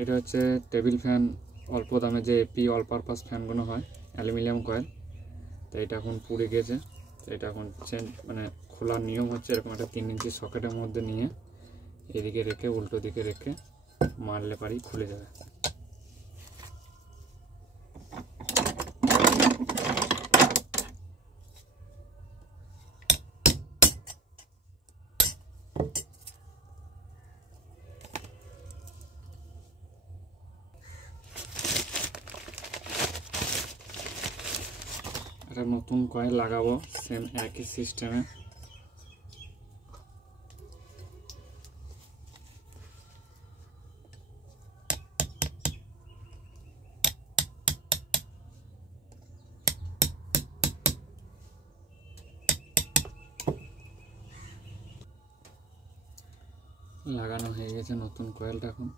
এটা হচ্ছে table fan, অল্প দামে যে এপি অল পারপাস ফ্যানগুলো হয়, অ্যালুমিনিয়াম কয়েল। তো এটা এখন পুড়ে গেছে। তো এটা এখন চেঞ্জ মানে খোলার নিয়ম হচ্ছে এরকম একটা 3 ইঞ্চি সকেটের মধ্যে নিয়ে এদিকে রেখে উল্টো দিকে রেখে মারলে পারি খুলে যাবে। একটা নতুন কয়েল লাগাবো সেম একই সিস্টেমে। লাগানো হয়ে গেছে নতুন কয়েলটা। এখন